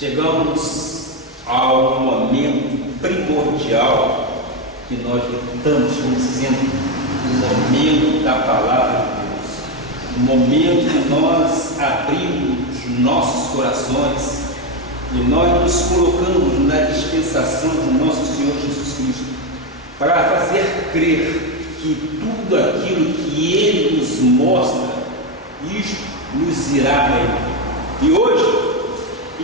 Chegamos ao momento primordial que nós estamos sendo o momento da palavra de Deus, o momento que nós abrimos nossos corações e nós nos colocamos na dispensação de nosso Senhor Jesus Cristo para fazer crer que tudo aquilo que Ele nos mostra, isto nos irá bem. E hoje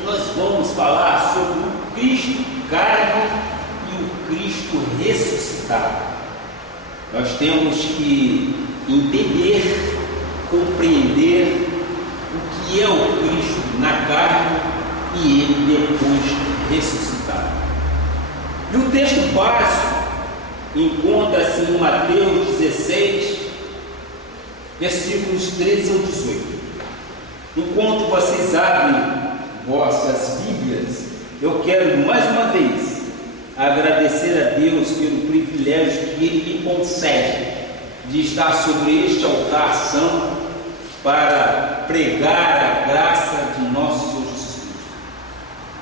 nós vamos falar sobre o Cristo carne e o Cristo ressuscitado. Nós temos que entender, compreender o que é o Cristo na carne e Ele depois ressuscitado. E o texto básico encontra-se em Mateus 16, versículos 13 ao 18. Enquanto vocês abrem vossas Bíblias, eu quero mais uma vez agradecer a Deus pelo privilégio que Ele me concede de estar sobre este altar santo para pregar a graça de nosso Senhor Jesus Cristo.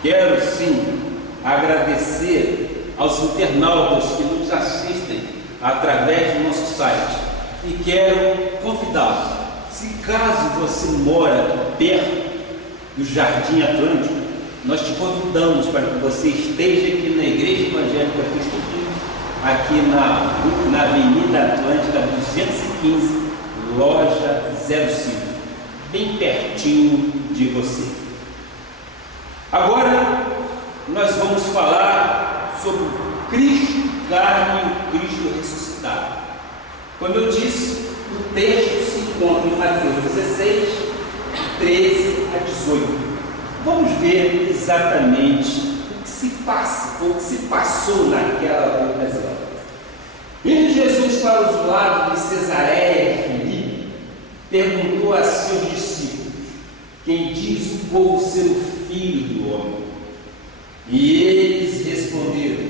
Quero sim agradecer aos internautas que nos assistem através do nosso site e quero convidá-los, se caso você mora perto do Jardim Atlântico, nós te convidamos para que você esteja aqui na Igreja Evangélica Cristo Vivo, aqui na Avenida Atlântica 215, loja 05, bem pertinho de você. Agora nós vamos falar sobre o Cristo carne e o Cristo ressuscitado. Como eu disse, o texto se encontra em Mateus 16, 13 a 18. Vamos ver exatamente o que se passa, ou o que se passou naquela ocasião. Indo Jesus para os lados de Cesareia de Filipe, perguntou a seus discípulos: quem diz o povo ser o Filho do Homem? E eles responderam: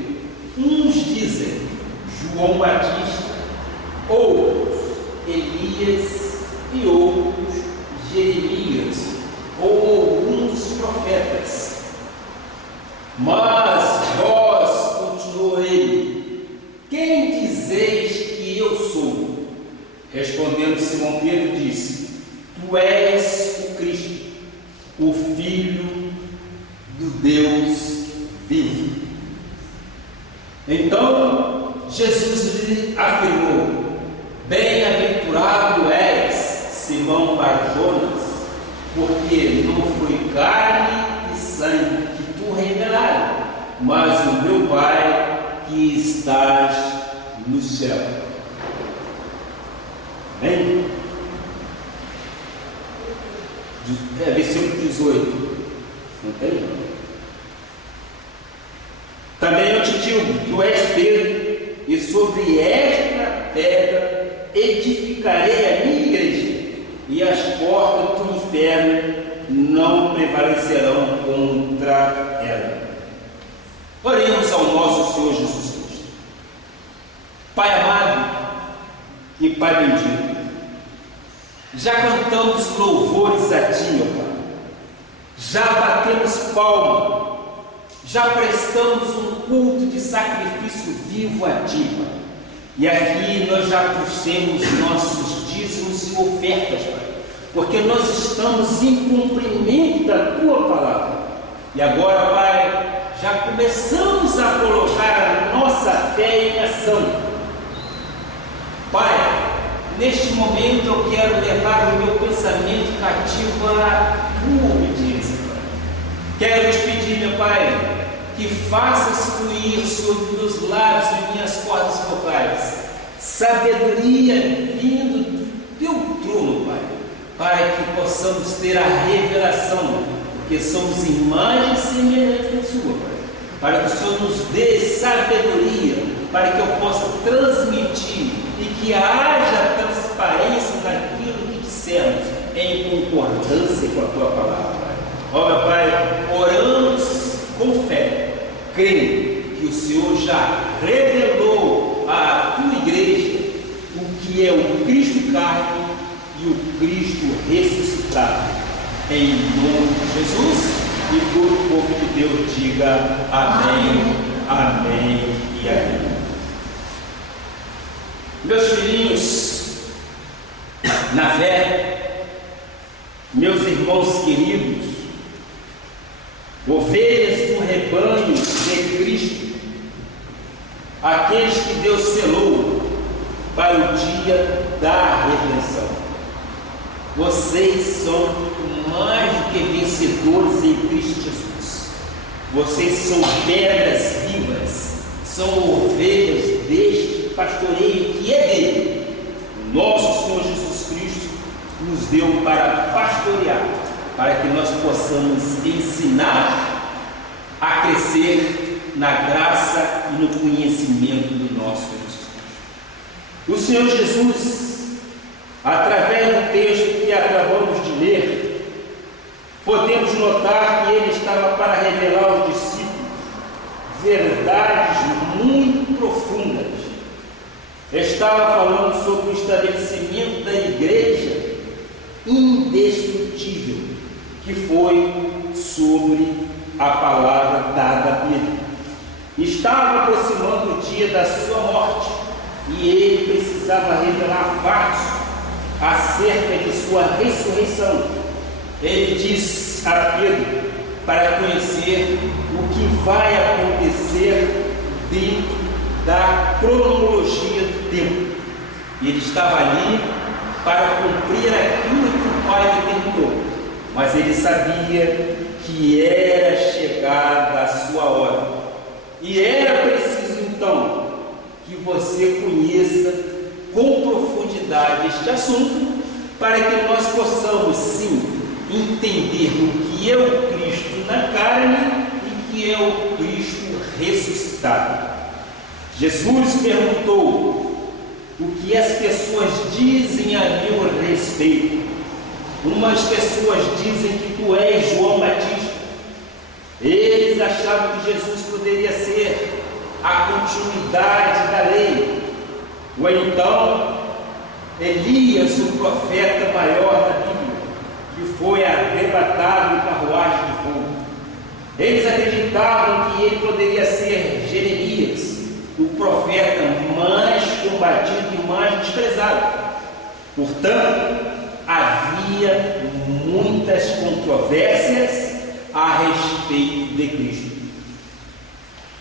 uns dizem João Batista, outros Elias e outros Jeremias ou algum dos profetas. Mas vós, continuou ele, quem dizeis que eu sou? Respondendo Simão Pedro, disse: tu és o Cristo, o Filho do Deus vivo. Então Jesus lhe afirmou: bem-aventurado és, Simão Bar-Jonas, porque não foi carne e sangue que tu revelaram, mas o meu Pai que estás no céu. Amém? Versículo 18. Não tem? Também eu te digo: tu és Pedro, e sobre esta pedra edificarei a minha igreja, e as portas do inferno não prevalecerão contra ela. Oremos ao nosso Senhor Jesus Cristo. Pai amado e Pai bendito, já cantamos louvores a Ti, meu Pai, já batemos palma, já prestamos um culto de sacrifício vivo a Ti, Pai, e aqui nós já trouxemos nossos dízimos e ofertas, Pai, porque nós estamos em cumprimento da Tua palavra. E agora, Pai, já começamos a colocar a nossa fé em ação. Pai, neste momento eu quero levar o meu pensamento cativo à Tua obediência, Pai. Quero te pedir, meu Pai, que faças fluir sobre meus lábios e minhas cordas vocais sabedoria vindo do Teu trono, Pai, para que possamos ter a revelação, porque somos imagens semelhantes da Sua, Pai, para que o Senhor nos dê sabedoria, para que eu possa transmitir e que haja transparência naquilo que dissemos, em concordância com a Tua palavra, Pai. Ó, meu Pai, oramos com fé, crendo que o Senhor já revelou à Tua igreja o que é o Cristo carne e o Cristo ressuscitado. Em nome de Jesus e por todo o povo de Deus diga amém, amém e amém. Meus filhinhos, na fé, meus irmãos queridos, ovelhas do rebanho de Cristo, aqueles que Deus selou para o dia da redenção. Vocês são mais do que vencedores em Cristo Jesus. Vocês são pedras vivas, são ovelhas deste pastoreio que é dele. O nosso Senhor Jesus Cristo nos deu para pastorear, para que nós possamos ensinar a crescer na graça e no conhecimento do nosso Jesus Cristo. O Senhor Jesus, através do texto que acabamos de ler, podemos notar que ele estava para revelar aos discípulos verdades muito profundas. Estava falando sobre o estabelecimento da igreja indestrutível, que foi sobre a palavra dada a Pedro. Estava aproximando o dia da sua morte e ele precisava revelar fatos acerca de sua ressurreição. Ele diz a Pedro para conhecer o que vai acontecer dentro da cronologia do tempo. Ele estava ali para cumprir aquilo que o Pai determinou, mas ele sabia que era chegada a sua hora, e era preciso então que você conheça com profundidade este assunto, para que nós possamos sim entender o que é o Cristo na carne e que é o Cristo ressuscitado. Jesus perguntou: o que as pessoas dizem a meu respeito? Umas pessoas dizem que tu és João Batista. Eles achavam que Jesus poderia ser a continuidade da lei, ou então Elias, o profeta maior da Bíblia, que foi arrebatado em carruagem de fogo. Eles acreditavam que ele poderia ser Jeremias, o profeta mais combatido e mais desprezado. Portanto, havia muitas controvérsias a respeito de Cristo.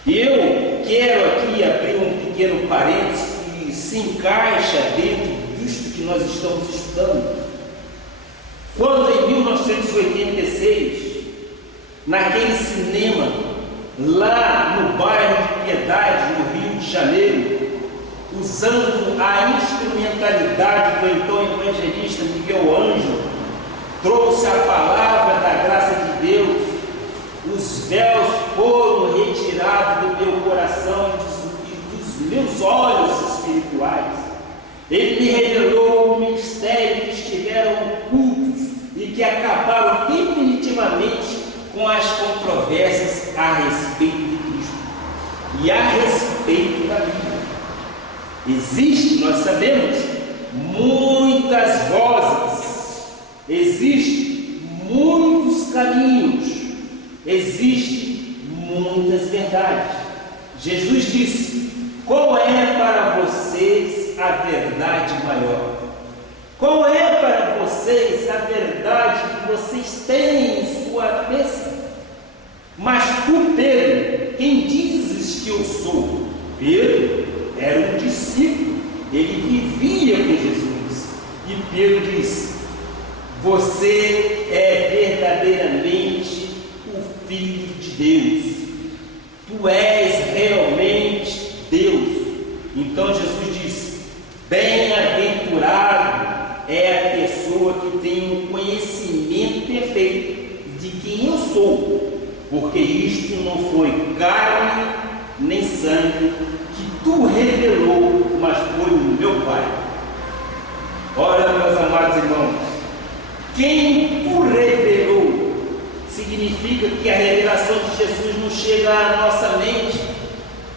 E eu quero aqui abrir um pequeno parênteses que se encaixa dentro disto que nós estamos estudando. Quando em 1986, naquele cinema, lá no bairro de Piedade, no Rio de Janeiro, usando a instrumentalidade do então evangelista Miguel Ângelo, trouxe a palavra da graça de Deus, os véus foram retirados do meu coração e dos meus olhos espirituais. Ele me revelou o mistério que estiveram ocultos e que acabaram definitivamente com as controvérsias a respeito de Cristo e a respeito da Bíblia. Existe, nós sabemos, muitas vozes, existem muitos caminhos, existem muitas verdades. Jesus disse: qual é para vocês a verdade maior? Qual é para vocês a verdade que vocês têm em sua cabeça? Mas tu, Pedro, quem dizes que eu sou? Pedro era um discípulo, ele vivia com Jesus. E Pedro disse: você é verdadeiramente o Filho de Deus. Tu és realmente Deus. Então Jesus disse: bem-aventurado é a pessoa que tem um conhecimento perfeito de quem eu sou, porque isto não foi carne nem sangue que tu revelou, mas foi o meu Pai. Ora, meus amados irmãos, quem tu revelou significa que a revelação de Jesus não chega à nossa mente,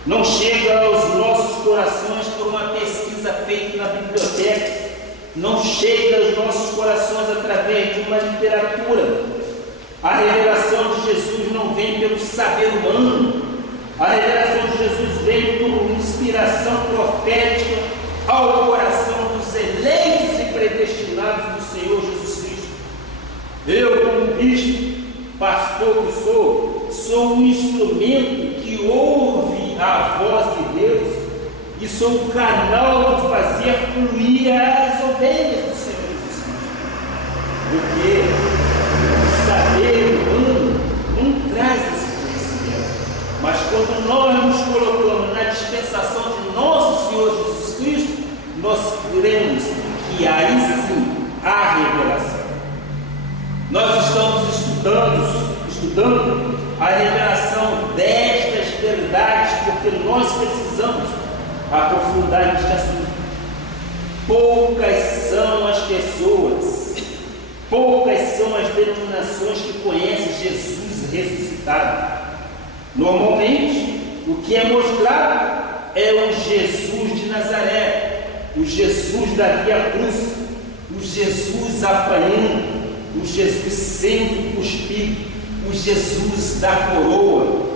não chega aos nossos corações por uma pesquisa feita na biblioteca, não chega aos nossos corações através de uma literatura. A revelação de Jesus não vem pelo saber humano. A revelação de Jesus vem por inspiração profética ao coração dos eleitos e predestinados do Senhor Jesus Cristo. Eu, como bispo, pastor que sou um instrumento que ouve a voz de Deus e sou um canal de fazer fluir as ovelhas do Senhor Jesus Cristo. Porque o saber humano não traz esse conhecimento, mas quando nós nos colocamos na dispensação de nosso Senhor Jesus Cristo, nós cremos que aí sim há revelação. Nós estamos estudando a revelação destas verdades, porque nós precisamos aprofundar neste assunto. Poucas são as pessoas, poucas são as denominações que conhecem Jesus ressuscitado. Normalmente, o que é mostrado é o Jesus de Nazaré, o Jesus da Via Cruz, o Jesus apanhando, o Jesus sendo cuspido, o Jesus da coroa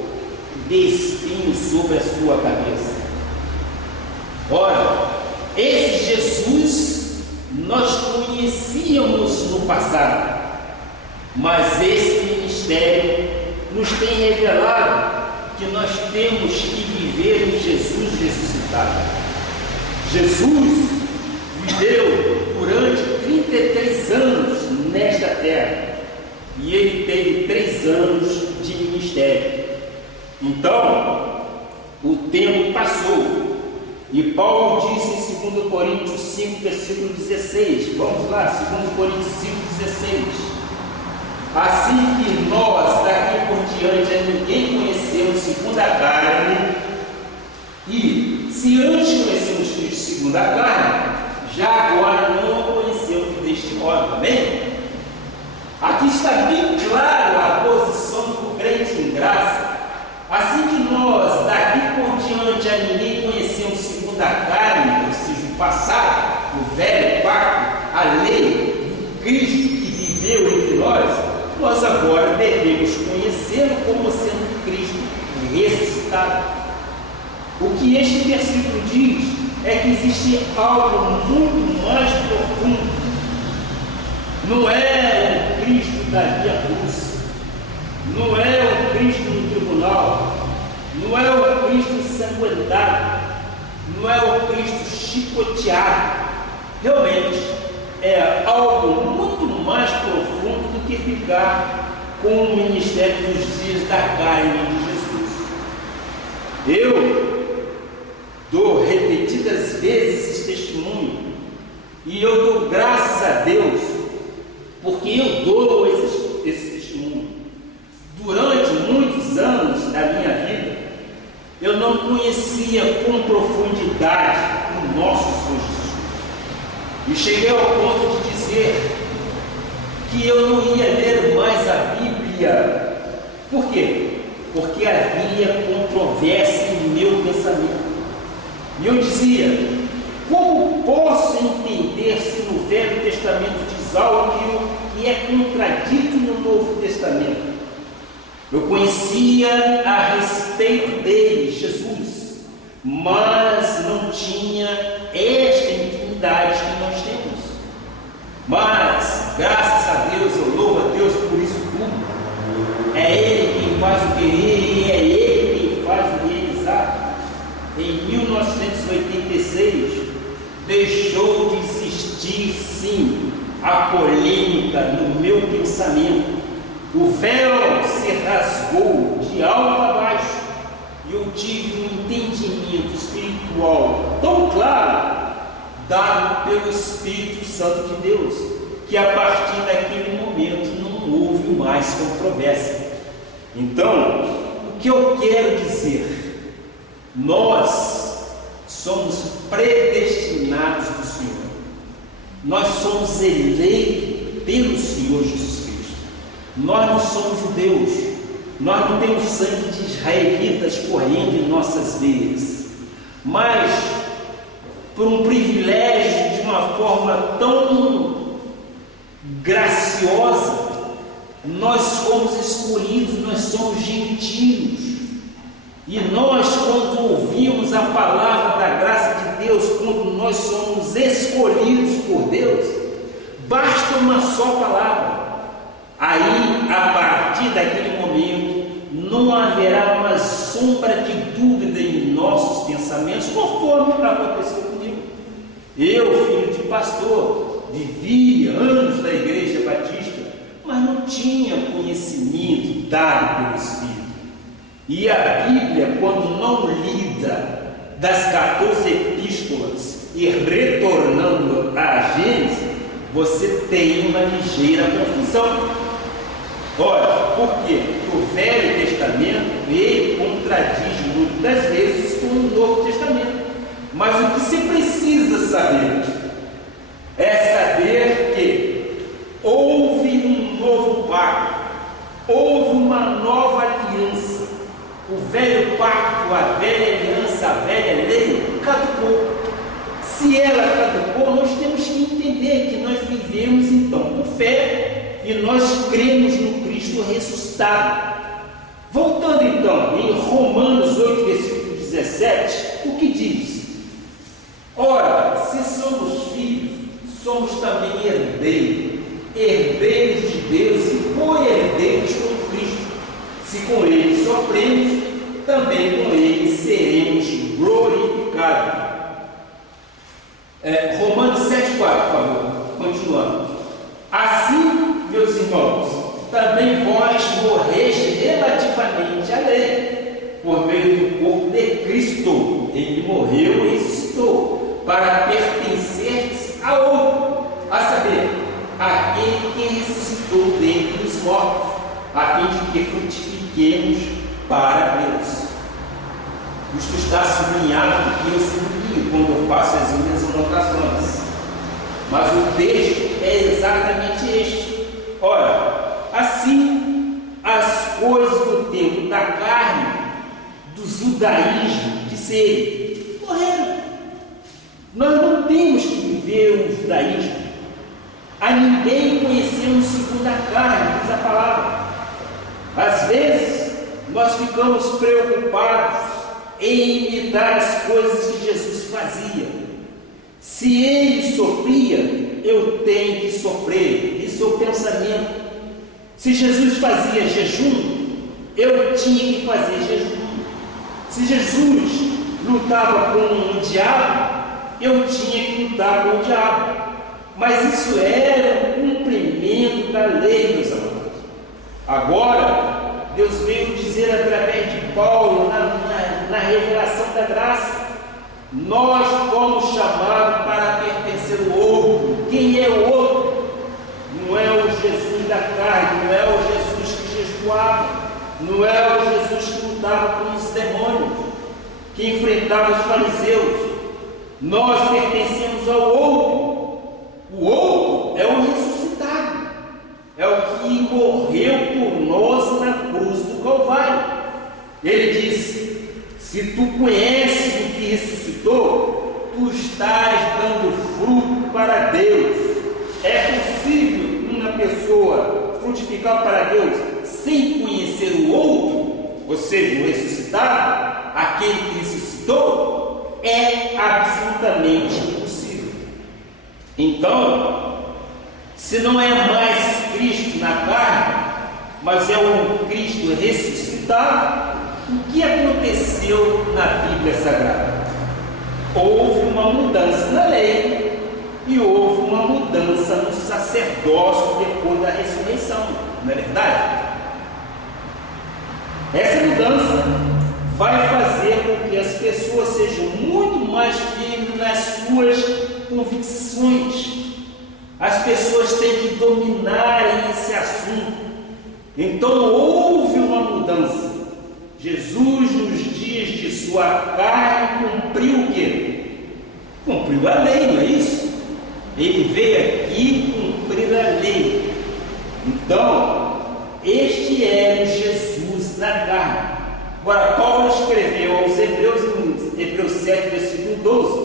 de espinhos sobre a sua cabeça. Ora, esse Jesus nós conhecíamos no passado, mas esse ministério nos tem revelado que nós temos que viver em Jesus ressuscitado. Jesus viveu durante 33 anos nesta terra e ele teve 3 anos de ministério. Então, o tempo passou e Paulo disse em 2 Coríntios 5, versículo 16, vamos lá, 2 Coríntios 5, 16: assim que nós daqui por diante a ninguém conhecemos segundo a carne, e se antes conhecemos Cristo segundo a carne, já agora não o conhecemos deste modo, amém? Aqui está bem claro a posição do crente em graça. Assim que nós daqui por diante a ninguém conhecemos segundo a carne, ou seja, o passado, o velho pacto, a lei do Cristo que viveu entre nós agora devemos conhecê-lo como sendo Cristo ressuscitado. O que este versículo diz é que existe algo muito mais profundo. Não é o Cristo da Via Cruz, não é o Cristo no tribunal, não é o Cristo ensanguentado, não é o Cristo chicoteado. Realmente é algo muito mais profundo do que ficar com o ministério dos dias da carne de Jesus. Eu dou repetidas vezes esse testemunho e eu dou graças a Deus porque eu dou esse testemunho. Durante muitos anos da minha vida, eu não conhecia com profundidade o nosso Senhor Jesus. E cheguei ao ponto de dizer que eu não ia ler mais a Bíblia. Por quê? Porque havia controvérsia em meu pensamento. E eu dizia: como posso entender se no Velho Testamento diz algo que é contradito no Novo Testamento? Eu conhecia a respeito dele, Jesus, mas não tinha esta intimidade que nós temos. Mas, graças a Deus, eu louvo a Deus por isso tudo. É Ele quem faz o querer e é Ele quem faz o realizar. Em 1986, deixou de existir, sim, a polêmica no meu pensamento. O véu se rasgou de alto a baixo e eu tive um entendimento espiritual tão claro, dado pelo Espírito Santo de Deus, que a partir daquele momento não houve mais controvérsia. Então, o que eu quero dizer? Nós somos predestinados do Senhor. Nós somos eleitos pelo Senhor Jesus Cristo. Nós não somos judeus. Nós não temos sangue de israelitas correndo em nossas veias. Mas, por um privilégio, de uma forma tão graciosa, Nós fomos escolhidos, nós somos gentios. E nós, quando ouvimos a palavra da graça de Deus, quando nós somos escolhidos por Deus, basta uma só palavra. Aí, a partir daquele momento, não haverá uma sombra de dúvida em nossos pensamentos, conforme aconteceu comigo. Eu, filho de pastor, vivia anos na igreja batista, mas não tinha conhecimento dado pelo Espírito. E a Bíblia, quando não lida das 14 epístolas e retornando à Gênesis, você tem uma ligeira confusão. Ora, por quê? Porque o Velho Testamento, ele contradiz muitas das vezes com o Novo Testamento. Mas o que você precisa saber é saber que houve um novo pacto, houve uma nova aliança. O velho pacto, a velha aliança, a velha lei caducou. Se ela caducou, nós temos que entender que nós vivemos então por fé e nós cremos no Cristo ressuscitado. Voltando então em Romanos 8, versículo 17, o que diz? Ora, se somos filhos, somos também herdeiros, herdeiros de Deus e co-herdeiros com Cristo. Se com ele sofremos, também com ele seremos glorificados. Romanos 7,4, por favor, continuando. Assim, meus irmãos, também vós morreste relativamente à lei, por meio do corpo de Cristo. Ele morreu e ressuscitou, para pertenceres a outro, a saber, aquele que ressuscitou dentre os mortos, a fim de que frutifiquemos para Deus. Isto está sublinhado porque eu sublinho quando eu faço as minhas anotações. Mas o texto é exatamente este. Ora, assim, as coisas do tempo da carne, do judaísmo, de ser, morreram. Nós não temos que viver o judaísmo. A ninguém conhecemos segundo a carne, diz a palavra. Às vezes, nós ficamos preocupados em imitar as coisas que Jesus fazia. Se ele sofria, eu tenho que sofrer. Isso é o pensamento. Se Jesus fazia jejum, eu tinha que fazer jejum. Se Jesus lutava com o diabo, eu tinha que lutar com o diabo. Mas isso era um cumprimento da lei, meus amados. Agora, Deus veio dizer através de Paulo, na revelação da graça, nós fomos chamados para pertencer ao outro. Quem é o outro? Não é o Jesus da carne, não é o Jesus que jejuava, não é o Jesus que lutava com os demônios, que enfrentava os fariseus. Nós pertencemos ao outro. O outro é o ressuscitado, é o que morreu por nós na cruz do Calvário. Ele disse: se tu conheces o que ressuscitou, tu estás dando fruto para Deus. É possível uma pessoa frutificar para Deus sem conhecer o outro, ou seja, o ressuscitado, aquele que ressuscitou? É absolutamente impossível. Então, se não é mais Cristo na carne, mas é um Cristo ressuscitado, o que aconteceu na Bíblia Sagrada? Houve uma mudança na lei e houve uma mudança no sacerdócio depois da ressurreição, não é verdade? Essa mudança vai fazer com que as pessoas sejam muito mais firmes nas suas convicções. As pessoas têm que dominar esse assunto. Então houve uma mudança. Jesus, nos dias de sua carne, cumpriu o quê? Cumpriu a lei, não é isso? Ele veio aqui cumprir a lei. Então, este é o Jesus na carne. Agora, Paulo escreveu aos Hebreus, em Hebreus 7, versículo 12,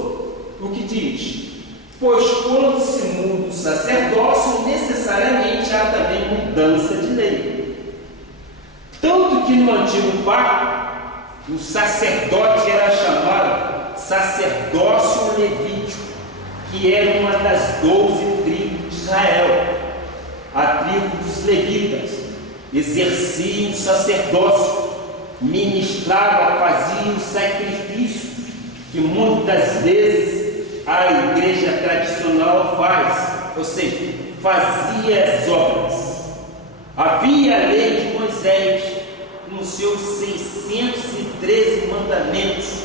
o que diz: Pois quando se muda o sacerdócio, necessariamente há também mudança de lei. Tanto que no antigo pacto, o sacerdote era chamado sacerdócio levítico, que era uma das 12 tribos de Israel. A tribo dos levitas exercia o sacerdócio, ministrava, fazia o sacrifício, que muitas vezes a igreja tradicional faz, ou seja, fazia as obras. Havia a lei de Moisés, nos seus 613 mandamentos,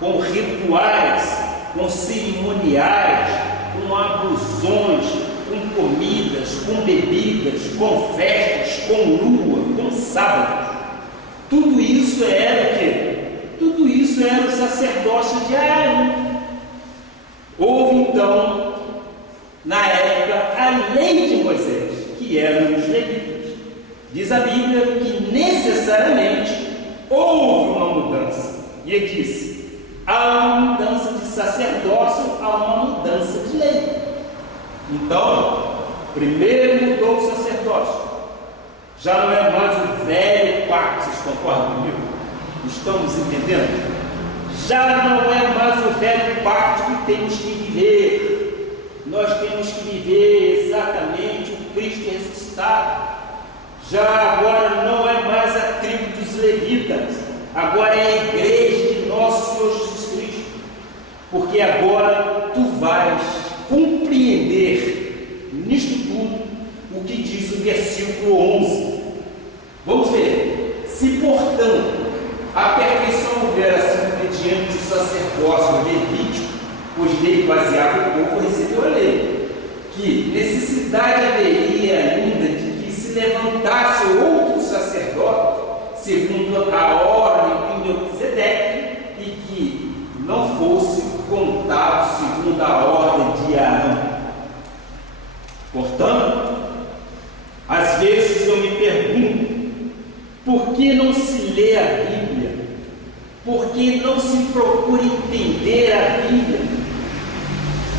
com rituais, com cerimoniais, com ablusões, com comidas, com bebidas, com festas, com lua, com sábado. Tudo isso era o quê? Tudo isso era o sacerdócio de Arão. Houve então, na época, a lei de Moisés, que eram os levitas. Diz a Bíblia que necessariamente houve uma mudança. E ele disse: há uma mudança de sacerdócio, há uma mudança de lei. Então, primeiro mudou o sacerdócio. Já não é mais o velho pacto, vocês concordam comigo? Estamos entendendo? Já não é mais o velho pacto que temos que viver. Nós temos que viver exatamente o Cristo ressuscitado. Já agora não é mais a tribo dos levitas, agora é a igreja de nosso Senhor Jesus Cristo. Porque agora tu vais compreender nisto tudo o que diz o versículo 11. Vamos ver. Se, portanto, a perfeição houver assim mediante o sacerdócio levítico, pois nele baseado o povo recebeu a lei, que necessidade haveria ainda de que se levantasse outro sacerdote, segundo a ordem de Melquisedeque, e que não fosse contado segundo a ordem de Arão. Portanto, às vezes eu me pergunto, por que não se lê a Bíblia? Por que não se procura entender a Bíblia?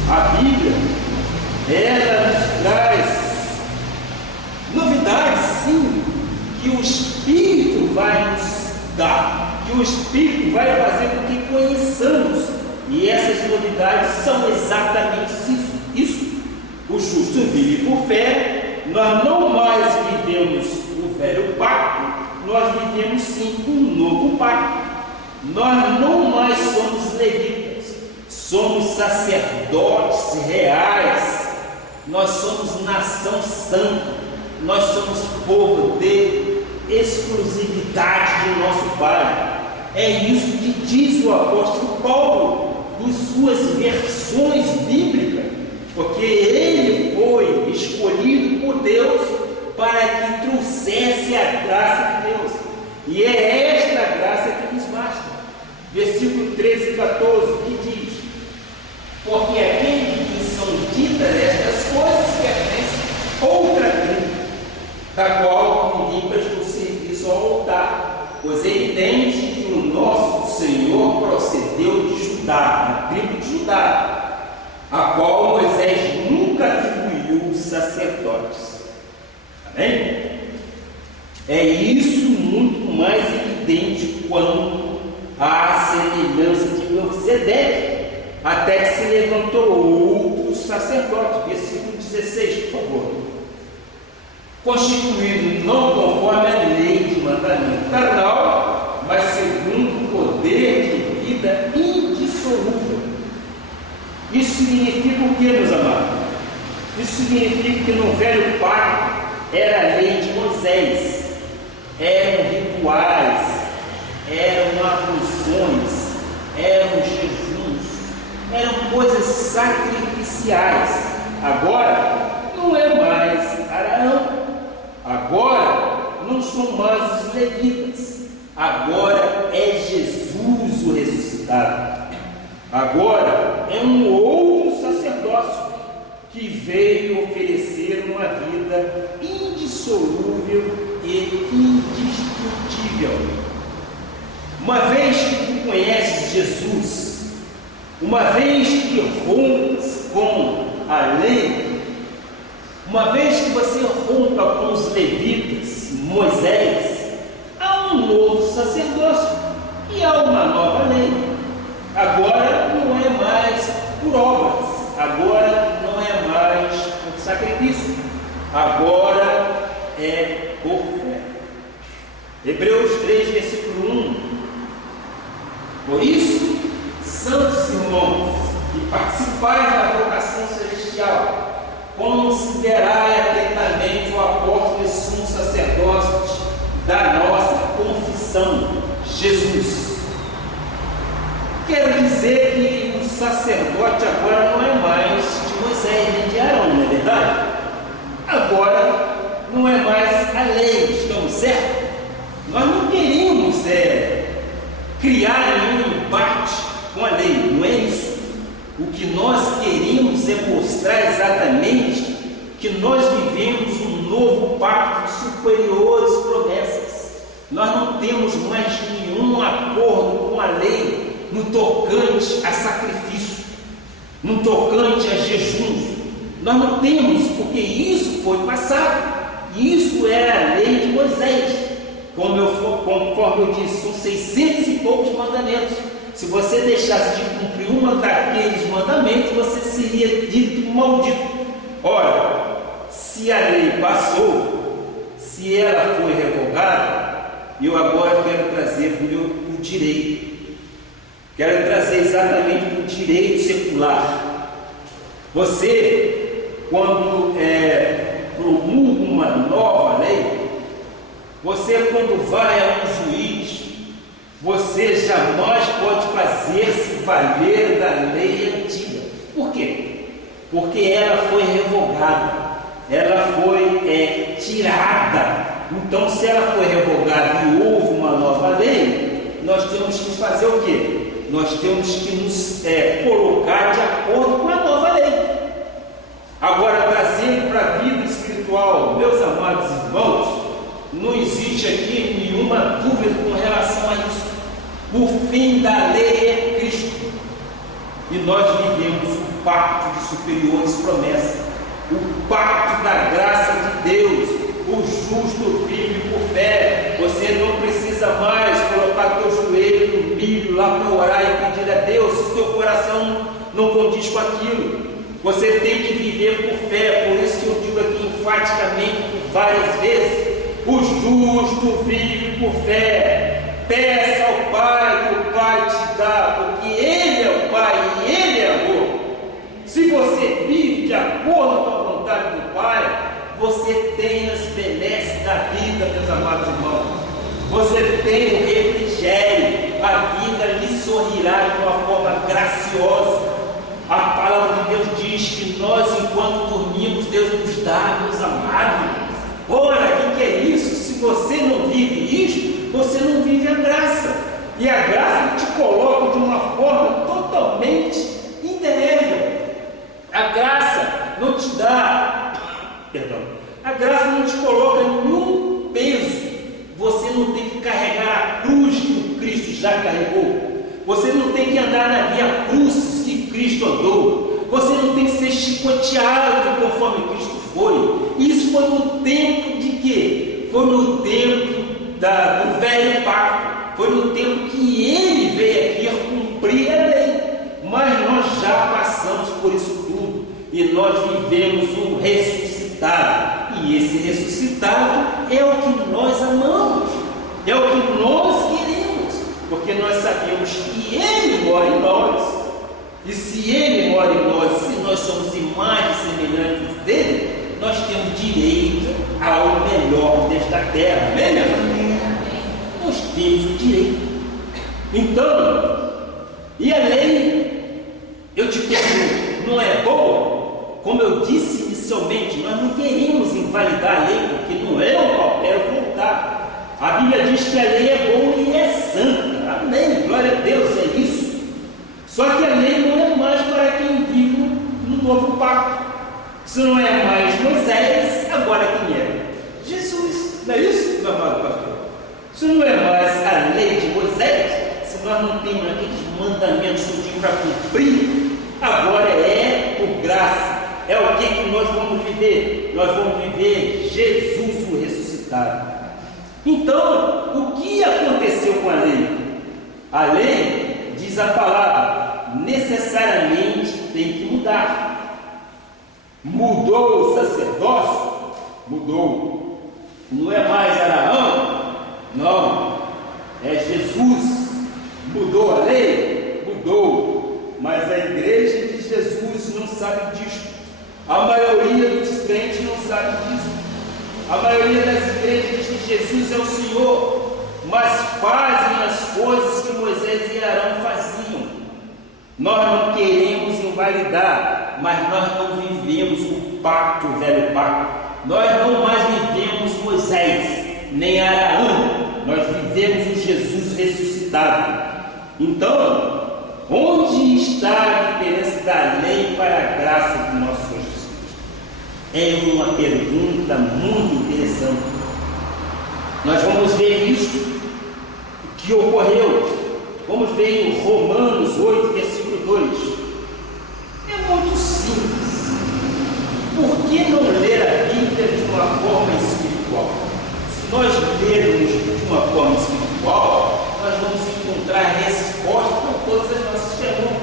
A Bíblia, ela nos traz novidades, sim, que o Espírito vai nos dar, que o Espírito vai fazer com que conheçamos. E essas novidades são exatamente isso. O justo vive por fé. Nós não mais vivemos o velho pacto, nós vivemos sim um novo pacto. Nós não mais somos levitas, somos sacerdotes reais, nós somos nação santa, nós somos povo de exclusividade de nosso Pai. É isso que diz o apóstolo Paulo em suas versões bíblicas, porque ele foi escolhido por Deus para que trouxesse a graça de Deus, e é esta graça que nos basta. Versículo 13 e 14, que diz: porque aquele de quem são ditas estas coisas pertence a outra tribo, da qual ninguém prestou serviço ao altar, pois é evidente que o nosso Senhor procedeu de Judá, da tribo de Judá, a qual Moisés nunca atribuiu os sacerdotes. Amém? É isso muito mais evidente quando há semelhança de Melquisedeque, até que se levantou outro sacerdote. Versículo 16, por favor. Constituído não conforme a lei de mandamento carnal, mas segundo o poder de vida indissolúvel. Isso significa o que, meus amados? Isso significa que no velho pacto era a lei de Moisés, eram rituais, eram ablusões, eram jejuns, eram coisas sacrificiais. Agora não é mais Arão, agora não são mais os levitas, agora é Jesus o ressuscitado. Agora é um outro sacerdócio que veio oferecer uma vida indissolúvel e indestrutível. Uma vez que tu conheces Jesus, uma vez que rompes com a lei, uma vez que você rompa com os levitas, Moisés, há um novo sacerdócio e há uma nova lei. Agora não é mais por obras, agora não é mais por sacrifício, agora é por fé. Hebreus 3, versículo 1. Por isso, santos irmãos, que participais da vocação celestial, considerai atentamente o apóstolo e sumo sacerdote da nossa confissão, Jesus. Quero dizer que o sacerdote agora não é mais de Moisés nem de Arão, não é verdade? Agora não é mais a lei, estamos certos? Nós não queríamos criar nenhum embate com a lei, não é isso. O que nós queríamos é mostrar exatamente que nós vivemos um novo pacto de superiores promessas. Nós não temos mais nenhum acordo com a lei no tocante a sacrifício, no tocante a jejum. Nós não temos, porque isso foi passado. Isso era a lei de Moisés. Conforme eu disse, são 600 e poucos mandamentos. Se você deixasse de cumprir uma daqueles mandamentos, você seria dito maldito. Ora, se a lei passou, se ela foi revogada, eu agora quero trazer para o direito. Quero trazer exatamente para o direito secular. Você, quando promulga uma nova lei, você, quando vai a um juiz, você jamais pode fazer-se valer da lei antiga. Por quê? Porque ela foi revogada, ela foi tirada. Então, se ela foi revogada e houve uma nova lei, nós temos que fazer o quê? Nós temos que nos colocar de acordo com a nova lei. Agora, trazendo para a vida espiritual, meus amados irmãos, não existe aqui nenhuma dúvida com relação a isso. O fim da lei é Cristo. E nós vivemos o pacto de superiores promessas, o pacto da graça de Deus. O justo vive por fé. Você não precisa mais colocar teu joelho no milho lá para orar e pedir a Deus se teu coração não condiz com aquilo. Você tem que viver por fé. Por isso que eu digo aqui enfaticamente várias vezes: o justo vive por fé. Peça ao Pai que o Pai te dá, porque Ele é o Pai e Ele é amor. Se você vive de acordo com a vontade do Pai, você tem as benesses da vida, meus amados irmãos. Você tem o refrigério, a vida lhe sorrirá de uma forma graciosa. A palavra de Deus diz que nós, enquanto dormimos, Deus nos dá, meus amados. Ora, o que é isso? Se você não vive isso, você não vive a graça. E a graça te coloca de uma forma totalmente indelével. A graça não te dá, a graça não te coloca nenhum peso. Você não tem que carregar a cruz que o Cristo já carregou. Você não tem que andar na via cruz que Cristo andou. Você não tem que ser chicoteado conforme Cristo foi. Isso foi no tempo de quê? Foi no tempo do velho pacto. Foi no tempo que Ele veio aqui cumprir a lei. Mas nós já passamos por isso tudo. E nós vivemos um ressuscitado. E esse ressuscitado é o que nós amamos. É o que nós queremos. Porque nós sabemos que Ele mora em nós. E se Ele mora em nós, se nós somos imagens semelhantes dEle, nós temos direito ao melhor desta terra. Amém, meu irmão? Nós temos o direito. Então, e a lei, eu te pergunto, não é boa? Como eu disse inicialmente, nós não queremos invalidar a lei, porque não é um papel voluntário. A Bíblia diz que a lei é boa e é santa. Amém, glória a Deus, é isso. Só que a lei não é mais para quem vive no novo pacto. Se não é mais Moisés, agora quem é? Jesus. Não é isso, meu amado pastor? Se não é mais a lei de Moisés, se nós não temos aqueles mandamentos para cumprir, agora é por graça. É o que nós vamos viver? Nós vamos viver Jesus o ressuscitado. Então, o que aconteceu com a lei? A lei, diz a palavra, necessariamente tem que mudar. Mudou o sacerdócio? Mudou. Não é mais Araão? Não. É Jesus. Mudou a lei? Mudou. Mas a igreja de Jesus não sabe disso. A maioria dos crentes não sabe disso. A maioria das igrejas diz que Jesus é o Senhor, mas fazem as coisas que Moisés e Arão faziam. Nós não queremos invalidar, mas nós não vivemos o pacto, o velho pacto. Nós não mais vivemos Moisés, nem Arão. Nós vivemos o Jesus ressuscitado. Então, onde está a diferença da lei para a graça de nosso Senhor Jesus? É uma pergunta muito interessante. Nós vamos ver isso, o que ocorreu. Vamos ver em Romanos 8, versículo 2. É muito simples. Por que não ler a Bíblia de uma forma espiritual? Se nós lermos de uma forma espiritual, nós vamos encontrar resposta para todas as nossas perguntas.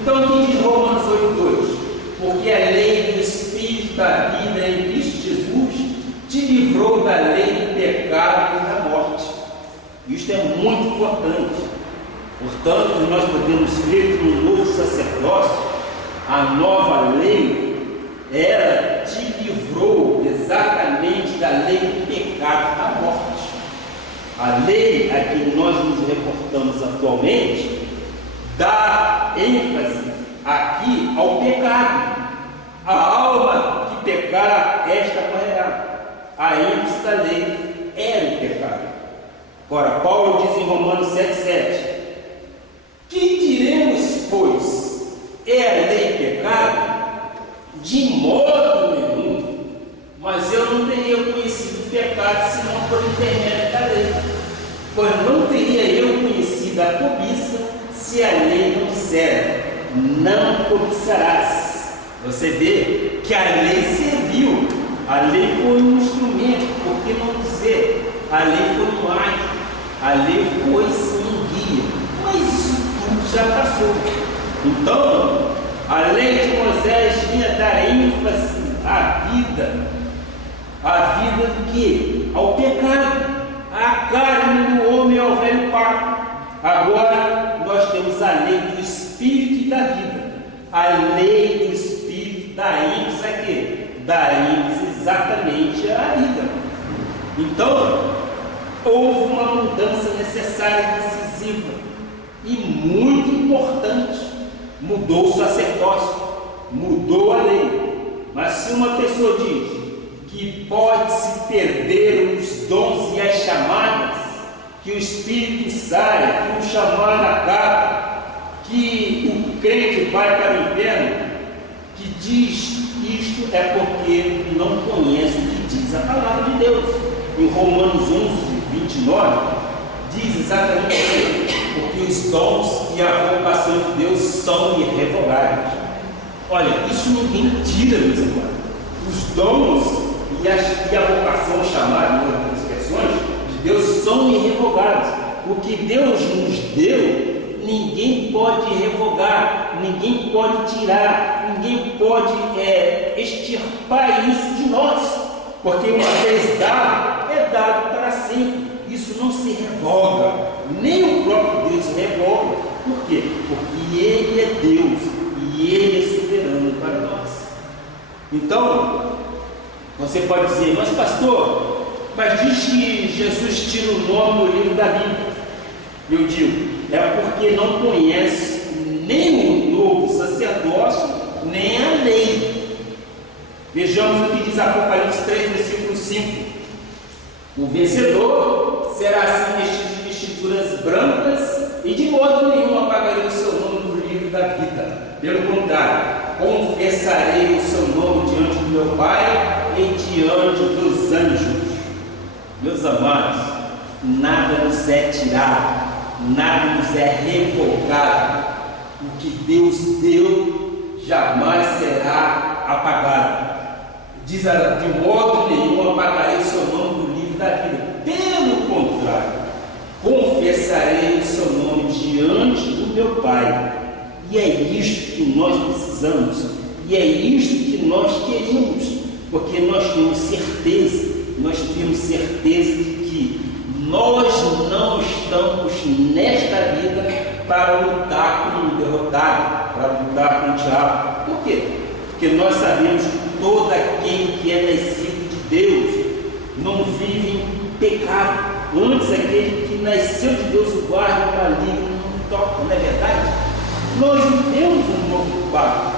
Então, aqui diz Romanos 8,2: porque a lei do Espírito da vida em Cristo Jesus te livrou da lei do pecado e da morte. Isto é muito importante. Portanto, nós podemos ver que no novo sacerdócio, a nova lei, ela te livrou exatamente da lei do pecado e da morte. A lei a que nós nos reportamos atualmente dá ênfase aqui ao pecado. A alma que pecar, esta morrerá. A ênfase da lei era o pecado. Agora, Paulo diz em Romanos 7,7: que diremos, pois? É a lei pecado? De modo nenhum. Mas eu não teria conhecido o pecado senão por intermédio da lei. Pois não teria eu conhecido a cobiça se a lei não disser: não cobiçarás. Você vê que a lei serviu. A lei foi um instrumento, por que não dizer? A lei foi um águia. A lei foi sim um guia. Mas isso tudo já passou. Então, a lei de Moisés vinha dar ênfase à vida. A vida do quê? Ao pecado, à carne do homem, ao velho pacto. Agora nós temos a lei do Espírito e da vida. A lei do Espírito dá ênfase a quê? Dá ênfase exatamente à vida. Então, houve uma mudança necessária e decisiva e muito importante. Mudou o sacerdócio, mudou a lei. Mas se uma pessoa diz que pode-se perder os dons e as chamadas, que o Espírito sai, que o chamado acaba, que o crente vai para o inferno, que diz isto é porque não conhece o que diz a palavra de Deus. Em Romanos 11:29 diz exatamente isso: porque os dons e a vocação de Deus são irrevogáveis. Olha, isso ninguém tira, meus irmãos. Os dons e a vocação chamada, em outras expressões, de Deus são irrevogáveis. O que Deus nos deu, ninguém pode revogar, ninguém pode tirar, ninguém pode extirpar isso de nós, porque uma vez dado, é dado para sempre. Isso não se revoga, nem o próprio Deus revoga. Por quê? Porque Ele é Deus e Ele é soberano para nós. Então, você pode dizer: mas pastor, mas diz que Jesus tira o nome do livro da Bíblia. Eu digo: é porque não conhece nem o novo sacerdócio, nem a lei. Vejamos o que diz Apocalipse 3, versículo 5: o vencedor será assim vestido de vestiduras brancas, e de modo nenhum apagarei o seu nome do livro da vida. Pelo contrário, confessarei o seu nome diante do meu Pai e diante dos anjos. Meus amados, nada nos é tirado, nada nos é revogado. O que Deus deu, jamais será apagado. Diz ela, de modo nenhum apagarei o seu nome do livro da vida. Pelo contrário, confessarei o seu nome diante do meu Pai. E é isto que nós precisamos, e é isto que nós queremos, porque nós temos certeza de que nós não estamos nesta vida para lutar com o derrotado, para lutar com o diabo. Por quê? Porque nós sabemos que todo aquele que é nascido de Deus não vive em pecado. Antes, aquele que nasceu de Deus o guarda, o maligno não toca, não é verdade? Nós vivemos um novo pacto,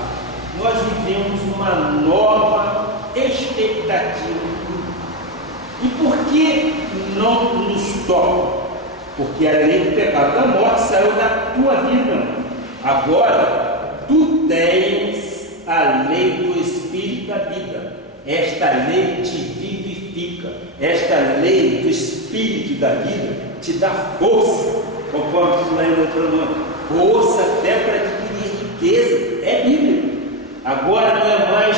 nós vivemos uma nova expectativa. E por que não nos toca? Porque a lei do pecado da morte saiu da tua vida. Agora, tu tens a lei do Espírito da vida. Esta lei te vivifica. Esta lei do Espírito da vida te dá força, conforme diz lá em Deuteronômio, força até para adquirir riqueza. É Bíblia. Agora não é mais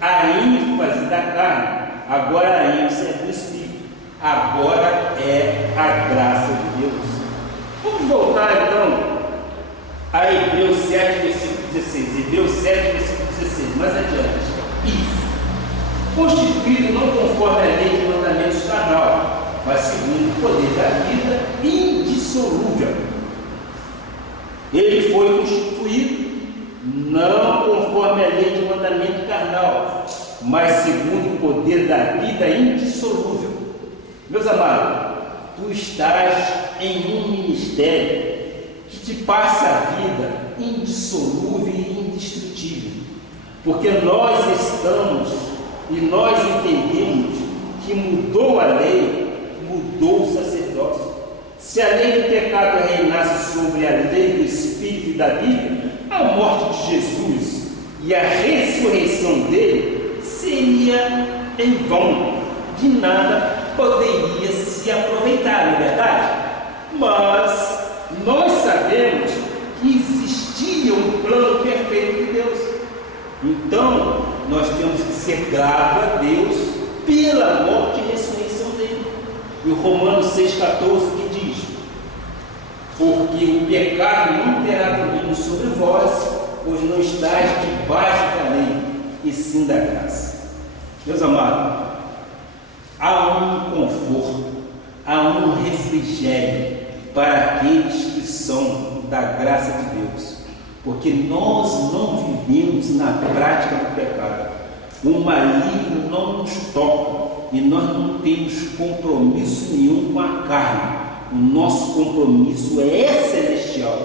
a ênfase da carne, agora a ênfase é do Espírito. Agora é a graça de Deus. Vamos voltar então a Hebreus 7, versículo 16. Hebreus 7, versículo 16, mais adiante. Isso. Constituído não conforme a lei de mandamentos carnal, mas segundo o poder da vida indissolúvel. Ele foi constituído não conforme a lei de mandamento carnal, mas segundo o poder da vida indissolúvel. Meus amados, tu estás em um ministério que te passa a vida indissolúvel e indestrutível, porque nós estamos e nós entendemos que mudou a lei, mudou o sacerdócio. Se a lei do pecado reinasse sobre a lei do Espírito e da vida, a morte de Jesus e a ressurreição dele seria em vão, de nada poderia se aproveitar, não é verdade? Mas nós sabemos que existia um plano perfeito de Deus. Então, nós temos que ser gratos a Deus pela morte e ressurreição dele. E o Romanos 6,14 que diz: porque o pecado não terá domínio sobre vós, pois não estáis debaixo da lei, e sim da graça. Meus amados, há um conforto, há um refrigério para aqueles que são da graça de Deus, porque nós não vivemos na prática do pecado. O maligno não nos toca e nós não temos compromisso nenhum com a carne. O nosso compromisso é celestial.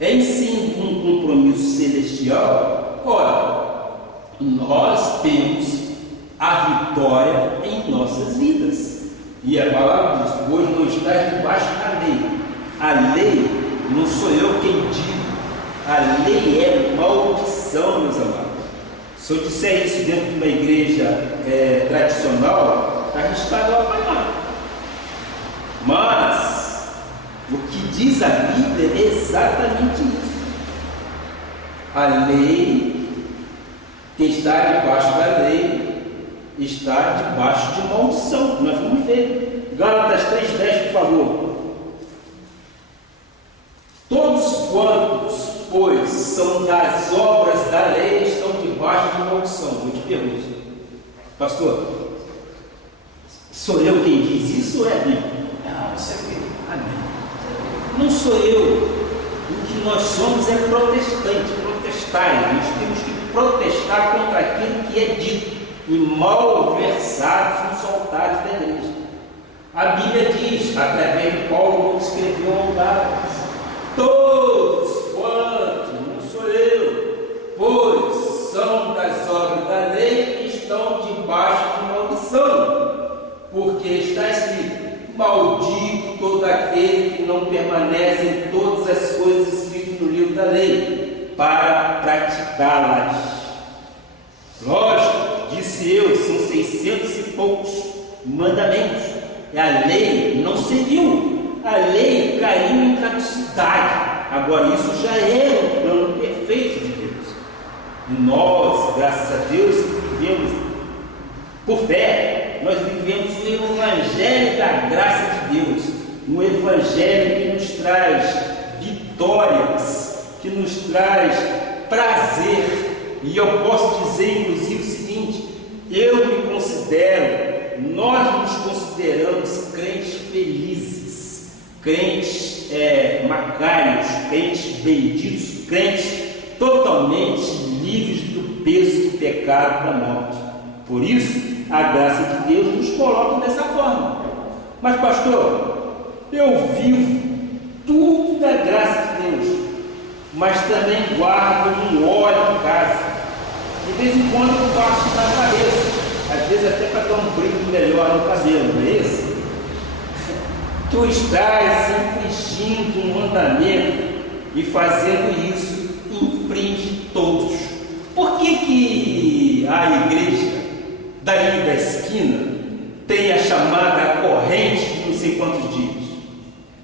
Em sim um compromisso celestial, ora, nós temos a vitória em nossas vidas. E a palavra diz: hoje não estás debaixo da lei. A lei não sou eu quem digo. A lei é maldição, meus amados. Se eu disser isso dentro de uma igreja tradicional, está arriscado a apanhar. Mas o que diz a Bíblia é exatamente isso. A lei, quem está debaixo da lei, está debaixo de maldição. Nós vamos ver. Gálatas 3,10, por favor. Todos quantos, pois, são das obras da lei, estão debaixo de maldição. Eu te pergunto, pastor, sou eu quem diz isso ou é a Bíblia? Não, isso é Bíblia. Amém. Não sou eu. O que nós somos é protestante, protestar. Nós temos que protestar contra aquilo que é dito e malversados nos altares da igreja. A Bíblia diz, através de Paulo, quando escreveu ao Gálatas: todos quantos, não sou eu, pois são das obras da lei, estão debaixo de maldição, porque está escrito: maldito todo aquele que não permanece em todas as coisas escritas no livro da lei, para praticá-las. Lógico, disse eu, são 600 e poucos mandamentos. A lei não serviu, a lei caiu em caducidade. Agora, isso já é um plano perfeito de Deus. E nós, graças a Deus, vivemos por fé, nós vivemos o Evangelho da graça de Deus, um Evangelho que nos traz vitórias, que nos traz prazer. E eu posso dizer, inclusive, o seguinte: eu me considero, nós nos consideramos crentes felizes, crentes macários, crentes benditos, crentes totalmente livres do peso do pecado da morte. Por isso, a graça de Deus nos coloca dessa forma. Mas, pastor, eu vivo tudo da graça de Deus, mas também guardo um óleo em casa. De vez em quando eu passo na cabeça, às vezes até para dar um brilho melhor no cabelo, não é isso? Tu estás infringindo um mandamento, e fazendo isso infringe todos. Por que a igreja dali da esquina tem a chamada corrente de não sei quantos dias?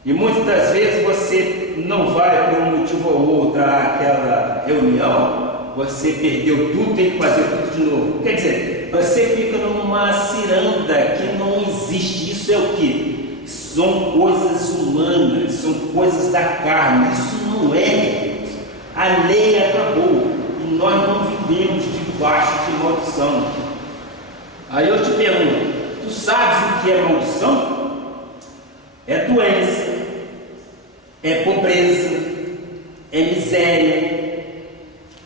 E muitas das vezes você não vai por um motivo ou outro àquela reunião, você perdeu tudo, tem que fazer tudo de novo. Quer dizer, você fica numa ciranda que não existe. Isso é o quê? São coisas humanas, são coisas da carne. Isso não é de Deus. A lei acabou e nós não vivemos debaixo de maldição. Aí eu te pergunto, tu sabes o que é maldição? É doença, é pobreza, é miséria.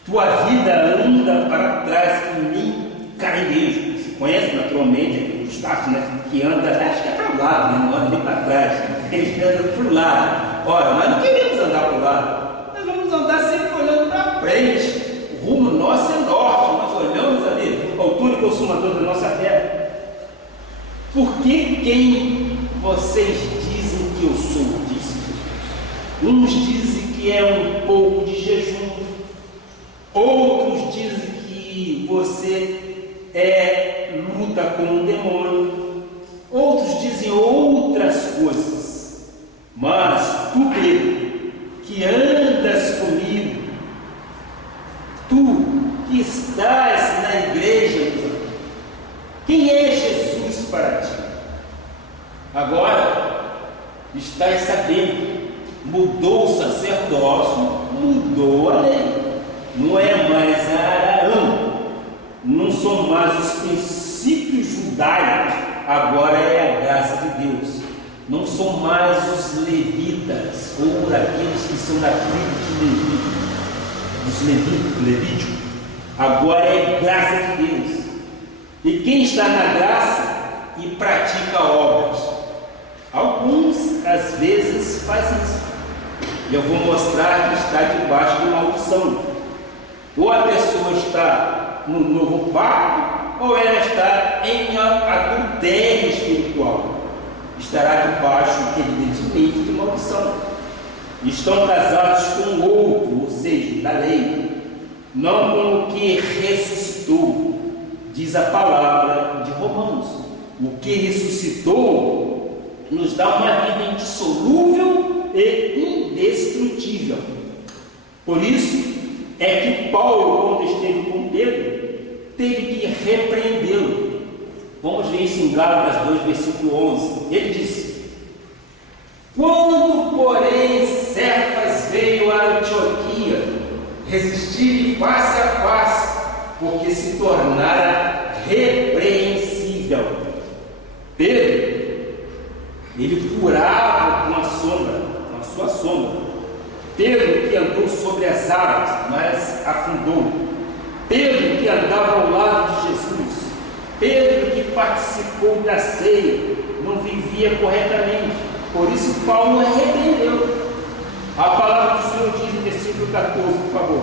Tua vida anda para trás que nem caranguejo. Você conhece naturalmente aquele status, né? Que anda, acho que é para o lado, né? Não anda nem para trás. Eles andam para o lado. Ora, nós não queremos andar para o lado. Nós vamos andar sempre olhando para frente. O rumo nosso é norte. Nós olhamos ali, o autor e consumador da nossa fé. Por que quem vocês dizem que eu sou? Disse Jesus. Uns dizem que é um pouco de jejum, outros dizem que você luta com um demônio, outros dizem outras coisas. Mas tu, Pedro, que andas comigo, tu que estás na igreja, quem é Jesus para ti? Agora estás sabendo, mudou o sacerdócio, mudou a lei. Não é mais Arão, não são mais os princípios judaicos, agora é a graça de Deus. Não são mais os levitas, ou aqueles que são da tribo de Levi, dos levíticos. Agora é graça de Deus. E quem está na graça e pratica obras? Alguns, às vezes, fazem isso. E eu vou mostrar que está debaixo de maldição. Ou a pessoa está no novo pacto, ou ela está em adultério espiritual. Estará debaixo, evidentemente, de maldição. Estão casados com o outro, ou seja, da lei, não com o que ressuscitou, diz a palavra de Romanos. O que ressuscitou nos dá uma vida indissolúvel e indestrutível. Por isso é que Paulo, quando esteve com Pedro, teve que repreendê-lo. Vamos ver isso em Gálatas 2, versículo 11. Ele disse: quando, porém, Cefas veio a Antioquia, resisti-lhe face a face, porque se tornara repreensível. Pedro, ele curava com a sombra, com a sua sombra. Pedro, que andou sobre as águas, mas afundou. Pedro, que andava ao lado de Jesus. Pedro, que participou da ceia, não vivia corretamente. Por isso Paulo repreendeu. A palavra do Senhor diz no versículo 14, por favor: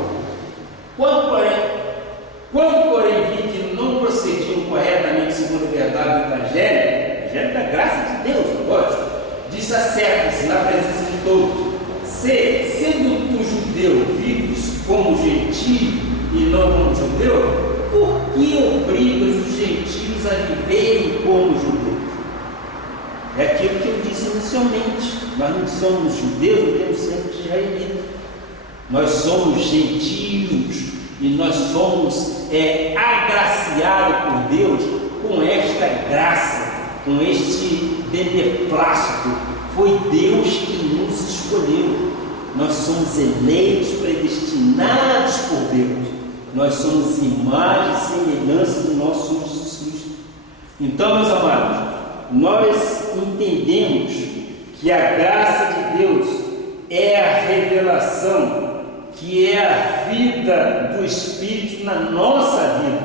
quando porém vi que não procediam corretamente segundo a verdade do Evangelho da graça de Deus, lógico, disse a Cefas na presença de todos: sendo tu judeu, vives como gentio e não como judeu, por que obrigas os gentios a viverem como judeus? É aquilo que eu disse inicialmente. Nós não somos judeus, não temos sempre israelitas. Nós somos gentios, E nós somos agraciados por Deus com esta graça, com este beneplácito. Foi Deus que nos escolheu. Nós somos eleitos, predestinados por Deus. Nós somos imagem e semelhança do nosso Senhor Jesus Cristo. Então, meus amados, nós entendemos que a graça de Deus é a revelação, que é a vida do Espírito na nossa vida.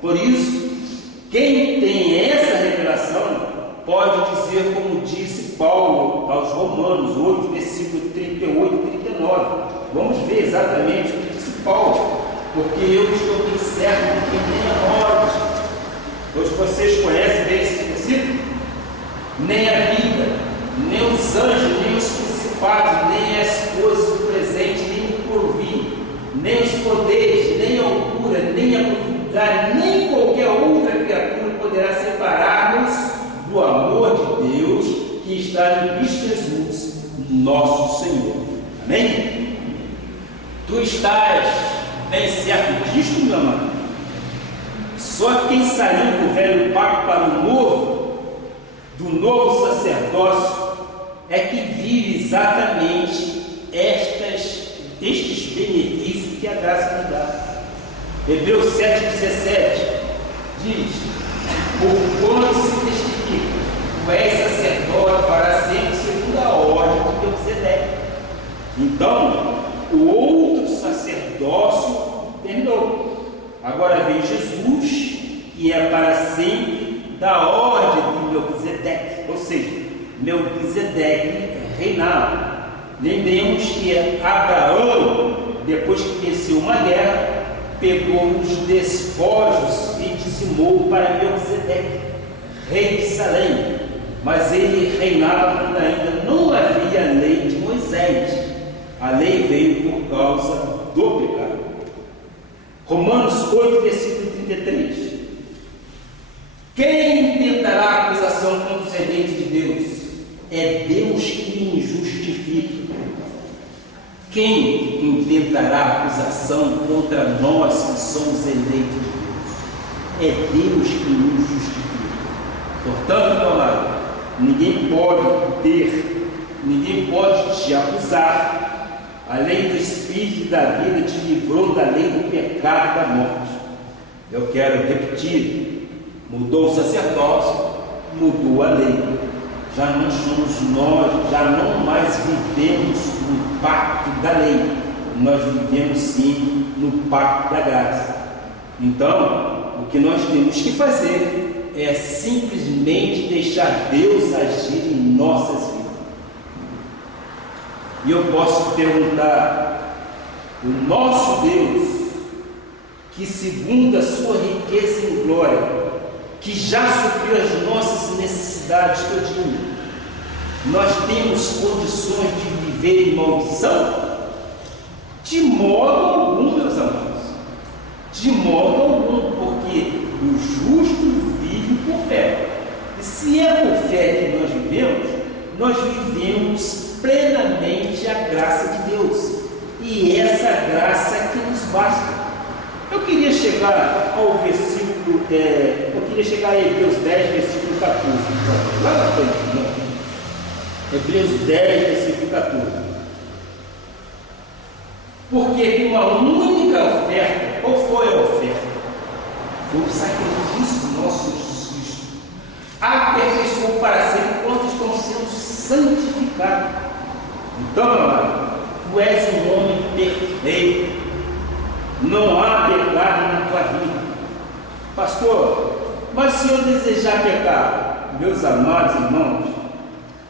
Por isso, quem tem essa revelação pode dizer, como disse Paulo aos Romanos 8, versículo 38 e 39. Vamos ver exatamente o que disse Paulo, porque eu estou bem certo de que nem a morte. Todos vocês conhecem bem esse versículo? Nem a vida, nem os anjos, nem os principados, nem as coisas do presente, nem do porvir, nem os poderes, nem a altura, nem a profundidade, nem qualquer outra criatura poderá separar-nos do amor de Deus que está em Cristo Jesus, nosso Senhor. Amém? Tu estás bem certo disto, meu amado? Só quem saiu do velho pacto para o novo, do novo sacerdócio, é que vive exatamente estes benefícios que a graça nos dá. Hebreus 7,17 diz: porquanto se testifica, tu és sacerdote para sempre, segundo a ordem de Melquisedeque. Então, o outro sacerdócio terminou. Agora vem Jesus, que é para sempre da ordem de Melquisedeque, ou seja, Melquisedeque reinava. Lembremos que Abraão, depois que venceu uma guerra, pegou os despojos e dizimou para Melquisedeque, rei de Salém, mas ele reinava quando ainda não havia a lei de Moisés. A lei veio por causa do pecado. Romanos 8, versículo 33. Quem intentará acusação contra os eleitos de Deus? É Deus que nos justifica. Quem intentará acusação contra nós que somos eleitos de Deus? É Deus que nos justifica. Portanto, meu amado, ninguém pode te acusar. A lei do Espírito e da vida te livrou da lei do pecado e da morte. Eu quero repetir: mudou o sacerdócio, mudou a lei. Já não somos nós, já não mais vivemos no pacto da lei, nós vivemos sim no pacto da graça. Então, o que nós temos que fazer é simplesmente deixar Deus agir em nossas vidas. E eu posso perguntar: o nosso Deus, que segundo a sua riqueza em glória, que já supriu as nossas necessidades todinho, nós temos condições de viver em maldição? De modo algum, meus amados, de modo algum, porque o justo vive por fé. E se é por fé que nós vivemos plenamente a graça de Deus, e essa graça é que nos basta. Eu queria chegar ao versículo, a Hebreus 10, versículo 14, lá na frente, né? Hebreus 10, versículo 14. Porque uma única oferta, qual foi a oferta? Foi o sacrifício do nosso Jesus Cristo. Aperfeiçoou para sempre quantos estão sendo santificados. Então, meu amado, tu és um homem perfeito. Não há pecado na tua vida. Pastor, mas se eu desejar pecar, meus amados irmãos,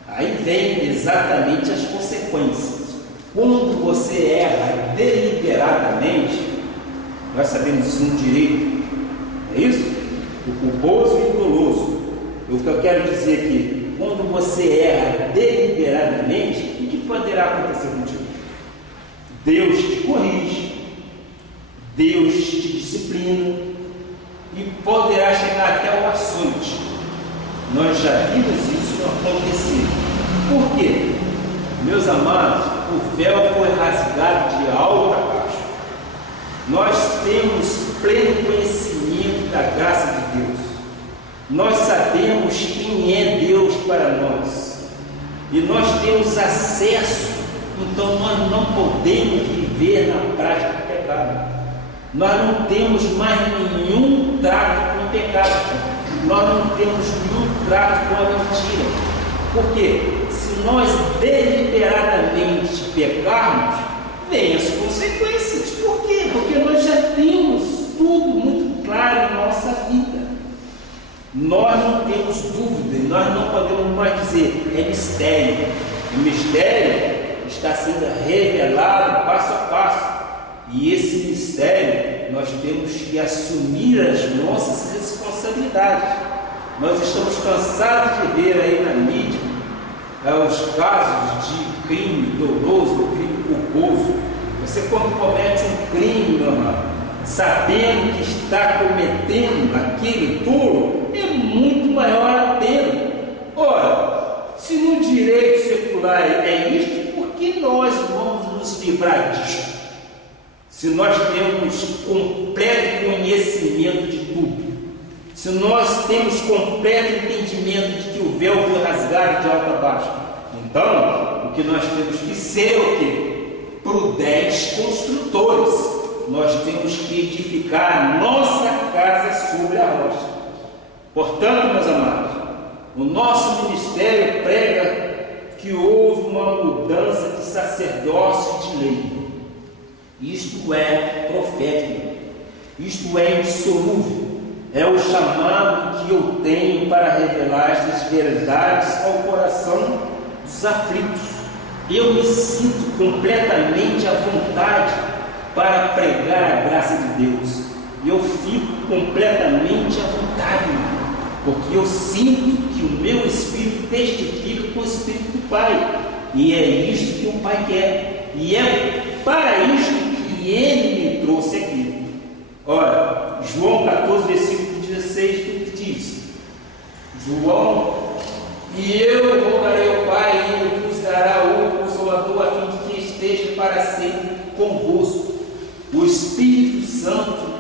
aí vem exatamente as consequências. Quando você erra deliberadamente, nós sabemos isso no direito, é isso? O culposo e o doloso. O que eu quero dizer aqui, quando você erra deliberadamente, o que poderá acontecer contigo? Deus te corrige, Deus te disciplina e poderá chegar até o açoite. Nós já vimos isso acontecer. Por quê? Meus amados, o véu foi rasgado de alto a baixo. Nós temos pleno conhecimento da graça de Deus. Nós sabemos quem é Deus para nós. E nós temos acesso, então nós não podemos viver na prática do pecado. Nós não temos mais nenhum trato com o pecado. Nós não temos nenhum trato com a mentira. Por quê? Se nós deliberadamente pecarmos, vem as consequências. Por quê? Porque nós já temos tudo muito claro em nossa vida. Nós não temos dúvida, nós não podemos mais dizer, é mistério. O mistério está sendo revelado passo a passo. E esse mistério, nós temos que assumir as nossas responsabilidades. Nós estamos cansados de ver aí na mídia os casos de crime doloso, crime culposo. Você, quando comete um crime, meu irmão, sabendo que está cometendo aquele tolo, é muito maior a pena. Ora, se no direito secular é isto, por que nós vamos nos livrar disto? Se nós temos completo conhecimento de tudo, se nós temos completo entendimento de que o véu foi rasgado de alto a baixo, então o que nós temos que ser é o quê? Prudentes construtores. Nós temos que edificar a nossa casa sobre a rocha. Portanto, meus amados, o nosso ministério prega que houve uma mudança de sacerdócio e de lei. Isto é profético, isto é indissolúvel, é o chamado que eu tenho para revelar estas verdades ao coração dos aflitos. Eu me sinto completamente à vontade para pregar a graça de Deus. Eu fico completamente à vontade, porque eu sinto que o meu Espírito testifica com o Espírito do Pai, e é isto que o Pai quer, e é para isto que Ele me trouxe aqui. Ora, João 14, versículo 16, diz: João, e eu rogarei ao Pai, e Ele vos dará outro Consolador, a fim de que esteja para sempre convosco, o Espírito Santo